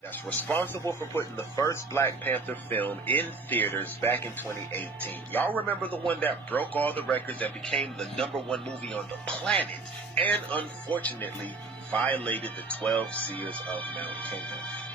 that's responsible for putting the first Black Panther film in theaters back in 2018. Y'all remember the one that broke all the records and became the #1 movie on the planet and unfortunately violated the 12 seers of Mount Kenya.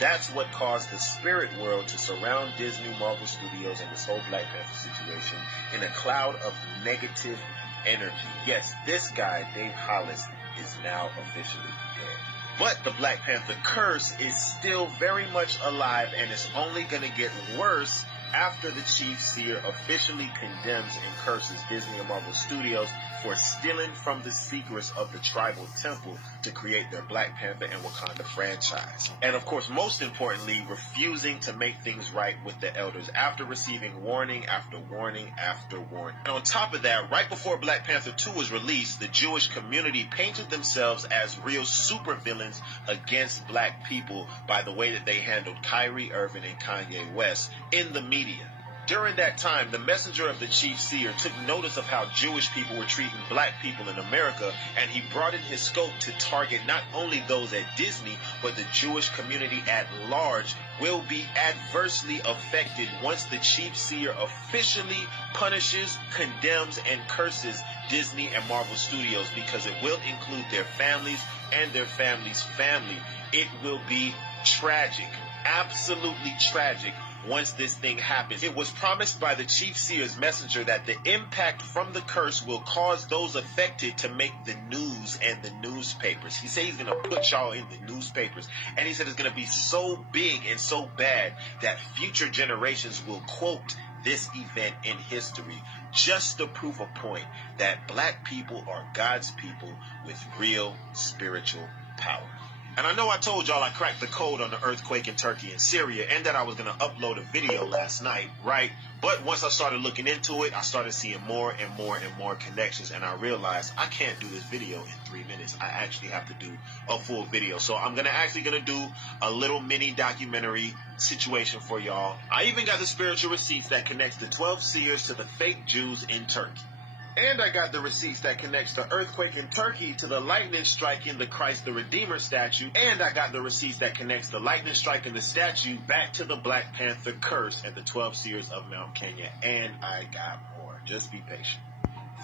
That's what caused the spirit world to surround Disney, Marvel Studios, and this whole Black Panther situation in a cloud of negative energy. Yes, this guy, Dave Hollis, is now officially dead. But the Black Panther curse is still very much alive, and it's only going to get worse after the chief seer officially condemns and curses Disney and Marvel Studios for stealing from the secrets of the tribal temple to create their Black Panther and Wakanda franchise. And of course, most importantly, refusing to make things right with the elders after receiving warning after warning after warning. And on top of that, right before Black Panther 2 was released, the Jewish community painted themselves as real supervillains against Black people by the way that they handled Kyrie Irving and Kanye West in the media. During that time, the messenger of the chief seer took notice of how Jewish people were treating Black people in America, and he broadened his scope to target not only those at Disney, but the Jewish community at large will be adversely affected once the chief seer officially punishes, condemns, and curses Disney and Marvel Studios, because it will include their families and their families' family. It will be tragic, absolutely tragic. Once this thing happens, it was promised by the chief seer's messenger that the impact from the curse will cause those affected to make the news and the newspapers. He said he's going to put y'all in the newspapers. And he said it's going to be so big and so bad that future generations will quote this event in history just to prove a point that Black people are God's people with real spiritual power. And I know I told y'all I cracked the code on the earthquake in Turkey and Syria and that I was going to upload a video last night, right? But once I started looking into it, I started seeing more and more and more connections, and I realized I can't do this video in 3 minutes. I actually have to do a full video. So I'm actually gonna do a little mini documentary situation for y'all. I even got the spiritual receipts that connects the 12 seers to the fake Jews in Turkey. And I got the receipts that connects the earthquake in Turkey to the lightning strike in the Christ the Redeemer statue. And I got the receipts that connects the lightning strike in the statue back to the Black Panther curse and the 12 seers of Mount Kenya. And I got more. Just be patient.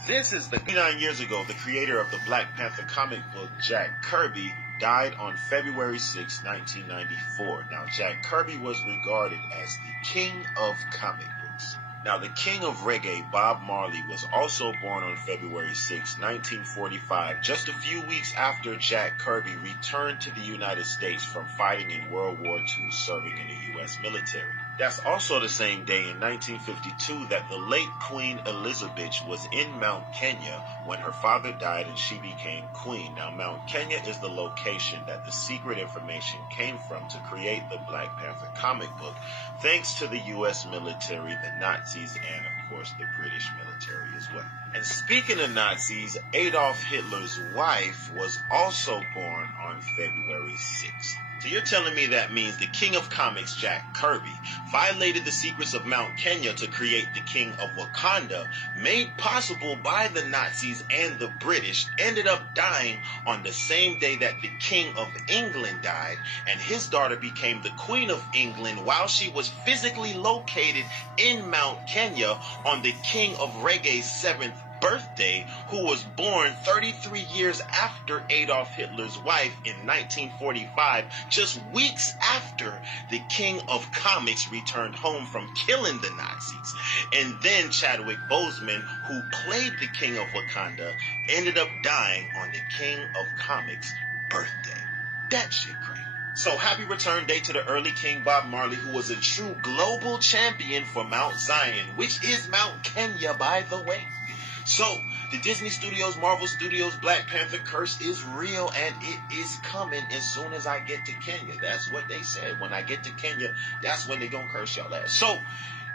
This is 9 years ago, the creator of the Black Panther comic book, Jack Kirby, died on February 6, 1994. Now, Jack Kirby was regarded as the king of comic books. Now, the king of reggae, Bob Marley, was also born on February 6, 1945, just a few weeks after Jack Kirby returned to the United States from fighting in World War II, serving in the U.S. military. That's also the same day in 1952 that the late Queen Elizabeth was in Mount Kenya when her father died and she became queen. Now, Mount Kenya is the location that the secret information came from to create the Black Panther comic book, thanks to the U.S. military, the Nazis, and of course the British military as well. And speaking of Nazis, Adolf Hitler's wife was also born on February 6th. So you're telling me that means the king of comics, Jack Kirby, violated the secrets of Mount Kenya to create the king of Wakanda, made possible by the Nazis and the British, ended up dying on the same day that the king of England died, and his daughter became the queen of England while she was physically located in Mount Kenya on the king of reggae's 7th birthday, who was born 33 years after Adolf Hitler's wife in 1945, just weeks after the king of comics returned home from killing the Nazis. And then Chadwick Boseman, who played the king of Wakanda, ended up dying on the king of comics' birthday. That shit crazy. So happy return day to the early King Bob Marley, who was a true global champion for Mount Zion, which is Mount Kenya, by the way. So, the Disney Studios, Marvel Studios, Black Panther curse is real, and it is coming as soon as I get to Kenya. That's what they said. When I get to Kenya, that's when they're going to curse y'all ass. So,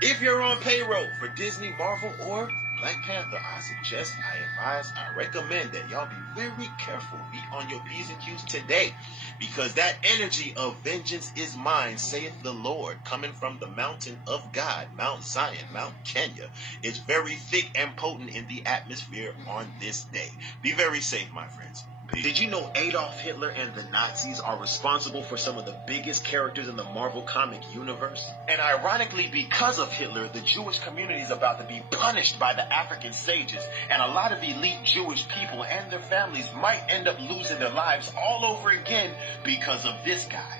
if you're on payroll for Disney, Marvel, or Black Panther, I suggest, I advise, I recommend that y'all be very careful. Be on your P's and Q's today, because that energy of vengeance is mine, saith the Lord, coming from the mountain of God, Mount Zion, Mount Kenya. It's very thick and potent in the atmosphere on this day. Be very safe, my friends. Did you know Adolf Hitler and the Nazis are responsible for some of the biggest characters in the Marvel comic universe? And ironically, because of Hitler, the Jewish community is about to be punished by the African sages, and a lot of elite Jewish people and their families might end up losing their lives all over again because of this guy.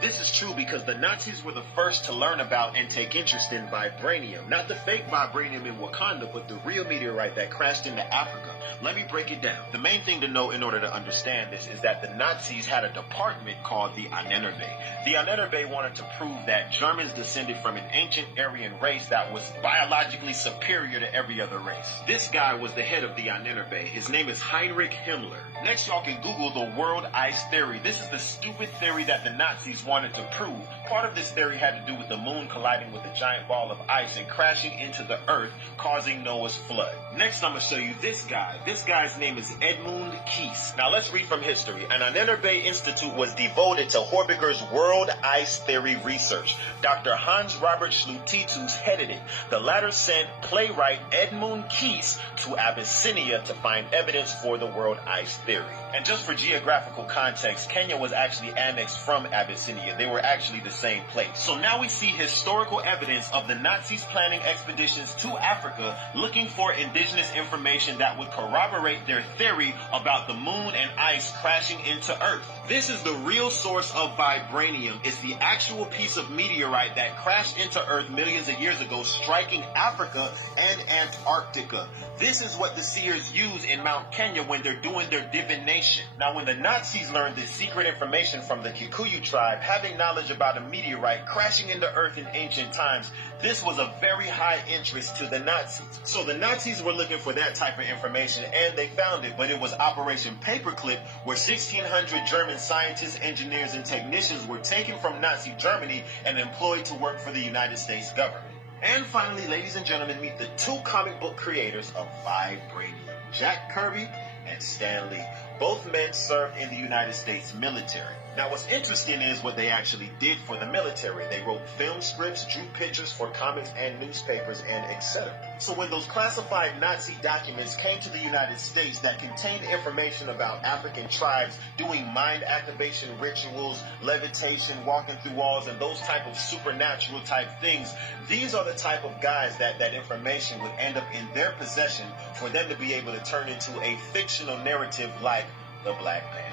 This is true because the Nazis were the first to learn about and take interest in vibranium. Not the fake vibranium in Wakanda, but the real meteorite that crashed into Africa. Let me break it down. The main thing to know in order to understand this is that the Nazis had a department called the Ahnenerbe. The Ahnenerbe wanted to prove that Germans descended from an ancient Aryan race that was biologically superior to every other race. This guy was the head of the Ahnenerbe. His name is Heinrich Himmler. Next, y'all can Google the world ice theory. This is the stupid theory that the Nazis wanted to prove. Part of this theory had to do with the moon colliding with a giant ball of ice and crashing into the earth, causing Noah's flood. Next, I'm going to show you this guy. This guy's name is Edmund Kies. Now, let's read from history. An Ahnenerbe Institute was devoted to Horbiger's world ice theory research. Dr. Hans Robert Schlutitus headed it. The latter sent playwright Edmund Kies to Abyssinia to find evidence for the world ice theory. And just for geographical context, Kenya was actually annexed from Abyssinia. They were actually the same place. So now we see historical evidence of the Nazis planning expeditions to Africa looking for indigenous information that would corroborate their theory about the moon and ice crashing into Earth. This is the real source of vibranium. It's the actual piece of meteorite that crashed into Earth millions of years ago, striking Africa and Antarctica. This is what the seers use in Mount Kenya when they're doing their divination. Now, when the Nazis learned this secret information from the Kikuyu tribe, having knowledge about a meteorite crashing into Earth in ancient times, this was of very high interest to the Nazis. So the Nazis were looking for that type of information, and they found it when it was Operation Paperclip, where 1,600 German scientists, engineers, and technicians were taken from Nazi Germany and employed to work for the United States government. And finally, ladies and gentlemen, meet the two comic book creators of vibranium, Jack Kirby and Stan Lee. Both men served in the United States military. Now, what's interesting is what they actually did for the military. They wrote film scripts, drew pictures for comics and newspapers, and etc. So when those classified Nazi documents came to the United States that contained information about African tribes doing mind activation rituals, levitation, walking through walls, and those type of supernatural type things, these are the type of guys that information would end up in their possession for them to be able to turn into a fictional narrative like the Black Panther.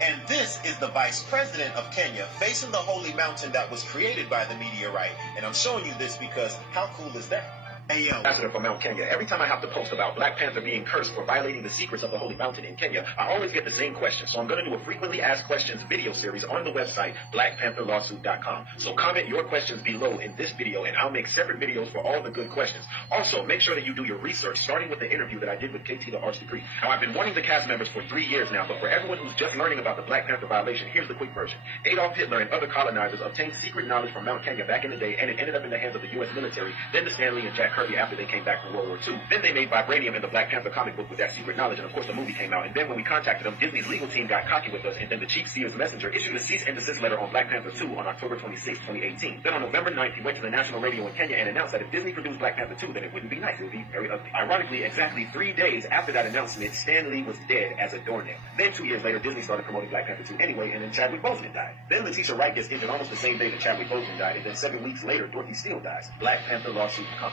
And this is the vice president of Kenya facing the holy mountain that was created by the meteorite. And I'm showing you this because how cool is that? Hey, yo. Ambassador for Mount Kenya. Every time I have to post about Black Panther being cursed for violating the secrets of the Holy Mountain in Kenya, I always get the same question. So I'm going to do a frequently asked questions video series on the website, blackpantherlawsuit.com. So comment your questions below in this video, and I'll make separate videos for all the good questions. Also, make sure that you do your research, starting with the interview that I did with KT the Archdecree. Now, I've been warning the cast members for 3 years now, but for everyone who's just learning about the Black Panther violation, here's the quick version. Adolf Hitler and other colonizers obtained secret knowledge from Mount Kenya back in the day, and it ended up in the hands of the U.S. military, then to Stan Lee and Jack Kirby after they came back from World War II. Then they made vibranium in the Black Panther comic book with that secret knowledge, and of course the movie came out. And then when we contacted them, Disney's legal team got cocky with us, and then the chief seer's messenger issued a cease and desist letter on Black Panther 2 on October 26, 2018. Then on November 9th, he went to the national radio in Kenya and announced that if Disney produced Black Panther 2, then it wouldn't be nice, it would be very ugly. Ironically, exactly 3 days after that announcement, Stan Lee was dead as a doornail. Then 2 years later, Disney started promoting Black Panther 2 anyway, and then Chadwick Boseman died. Then Letitia Wright gets injured almost the same day that Chadwick Boseman died, and then 7 weeks later, Dorothy Steele dies. Black Panther lawsuit comes.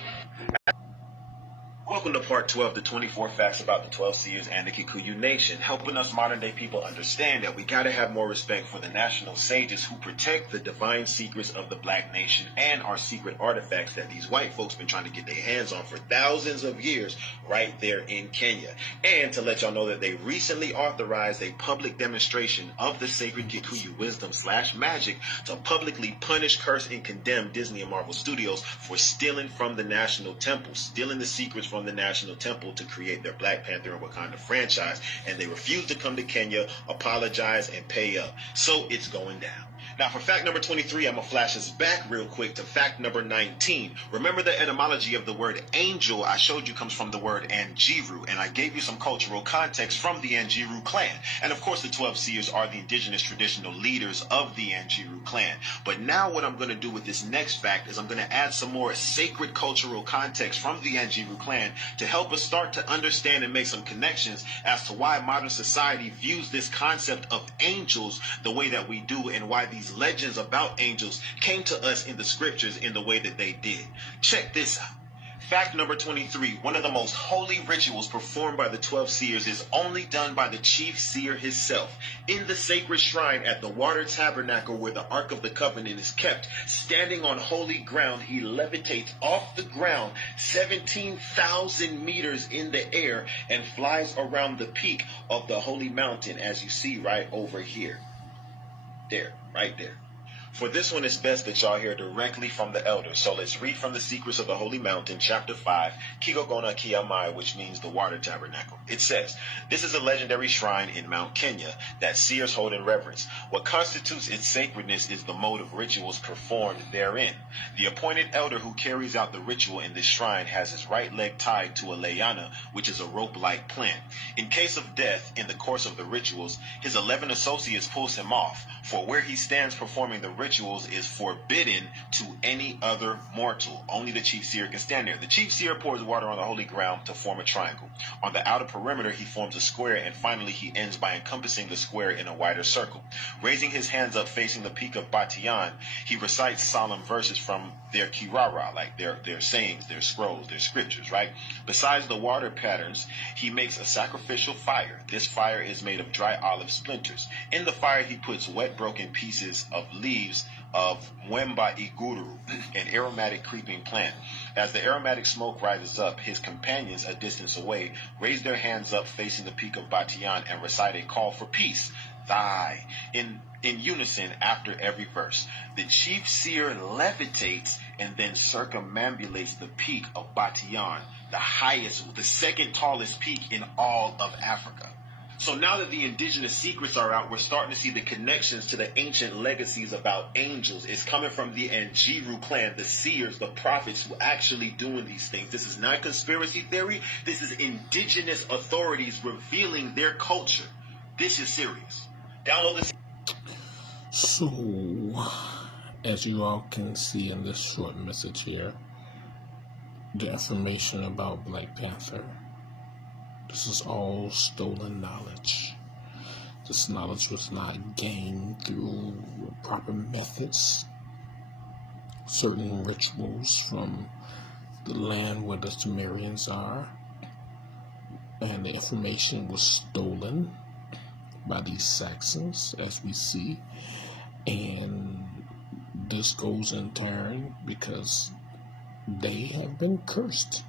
Welcome to part 12, the 24 facts about the 12 seers and the Kikuyu Nation, helping us modern day people understand that we gotta have more respect for the national sages who protect the divine secrets of the Black nation and our secret artifacts that these white folks been trying to get their hands on for thousands of years right there in Kenya. And to let y'all know that they recently authorized a public demonstration of the sacred Kikuyu wisdom / magic to publicly punish, curse, and condemn Disney and Marvel Studios for stealing from the national temple, stealing the secrets from the national temple to create their Black Panther and Wakanda franchise, and they refused to come to Kenya, apologize, and pay up. So it's going down. Now, for fact number 23, I'm going to flash us back real quick to fact number 19. Remember the etymology of the word angel I showed you comes from the word Anjiru, and I gave you some cultural context from the Anjiru clan. And of course, the 12 seers are the indigenous traditional leaders of the Anjiru clan. But now what I'm going to do with this next fact is I'm going to add some more sacred cultural context from the Anjiru clan to help us start to understand and make some connections as to why modern society views this concept of angels the way that we do, and why these legends about angels came to us in the scriptures in the way that they did. Check this out. Fact number 23, one of the most holy rituals performed by the 12 seers is only done by the chief seer himself. In the sacred shrine at the water tabernacle where the Ark of the Covenant is kept, standing on holy ground, he levitates off the ground 17,000 meters in the air and flies around the peak of the holy mountain, as you see right over here. There, right there. For this one, it's best that y'all hear directly from the elders. So let's read from the Secrets of the Holy Mountain, chapter 5, Kigogona Kiamai, which means the water tabernacle. It says, this is a legendary shrine in Mount Kenya that seers hold in reverence. What constitutes its sacredness is the mode of rituals performed therein. The appointed elder who carries out the ritual in this shrine has his right leg tied to a layana, which is a rope-like plant. In case of death in the course of the rituals, his 11 associates pulls him off, for where he stands performing the rituals is forbidden to any other mortal. Only the chief seer can stand there. The chief seer pours water on the holy ground to form a triangle. On the outer perimeter, he forms a square, and finally he ends by encompassing the square in a wider circle. Raising his hands up facing the peak of Batian, he recites solemn verses from their kirara, like their sayings, their scrolls, their scriptures, right? Besides the water patterns, he makes a sacrificial fire. This fire is made of dry olive splinters. In the fire, he puts wet broken pieces of leaves of Mwemba Iguru, an aromatic creeping plant. As the aromatic smoke rises up, his companions a distance away raise their hands up facing the peak of Batian and recite a call for peace, thy, in unison after every verse. The chief seer levitates and then circumambulates the peak of Batian, the highest, the second tallest peak in all of Africa. So now that the indigenous secrets are out, we're starting to see the connections to the ancient legacies about angels. It's coming from the Anjiru clan, the seers, the prophets who are actually doing these things. This is not conspiracy theory. This is indigenous authorities revealing their culture. This is serious. Download this. So, as you all can see in this short message here, the information about Black Panther, this is all stolen knowledge. This knowledge was not gained through proper methods, certain rituals from the land where the Sumerians are, and the information was stolen by these Saxons, as we see, and this goes in turn because they have been cursed,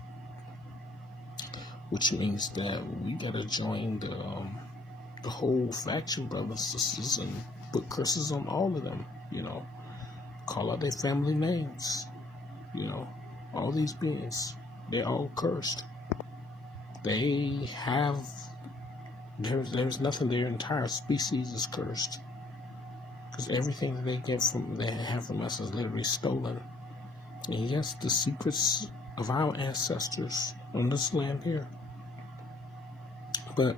which means that we gotta join the whole faction, brothers and sisters, and put curses on all of them, call out their family names, all these beings, they're all cursed. They have, there's nothing, their entire species is cursed, because everything that they have from us is literally stolen. And yes, the secrets of our ancestors on this land here, but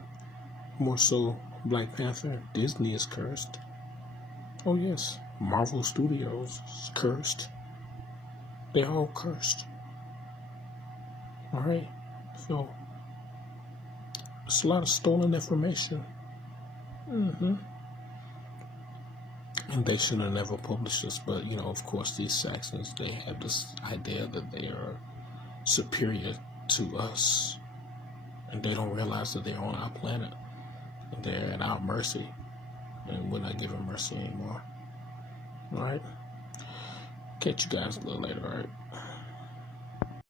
more so Black Panther, Disney is cursed. Oh yes, Marvel Studios is cursed. They're all cursed. Alright, so it's a lot of stolen information. And they should have never published this, but of course these Saxons, they have this idea that they are superior to us, and they don't realize that they're on our planet and they're at our mercy, and we're not giving mercy anymore. Alright, catch you guys a little later. Alright.